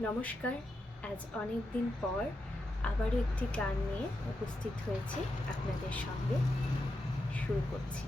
নমস্কার, আজ অনেক দিন পর আবারও একটি গান নিয়ে উপস্থিত হয়েছি আপনাদের সঙ্গে। শুরু করছি।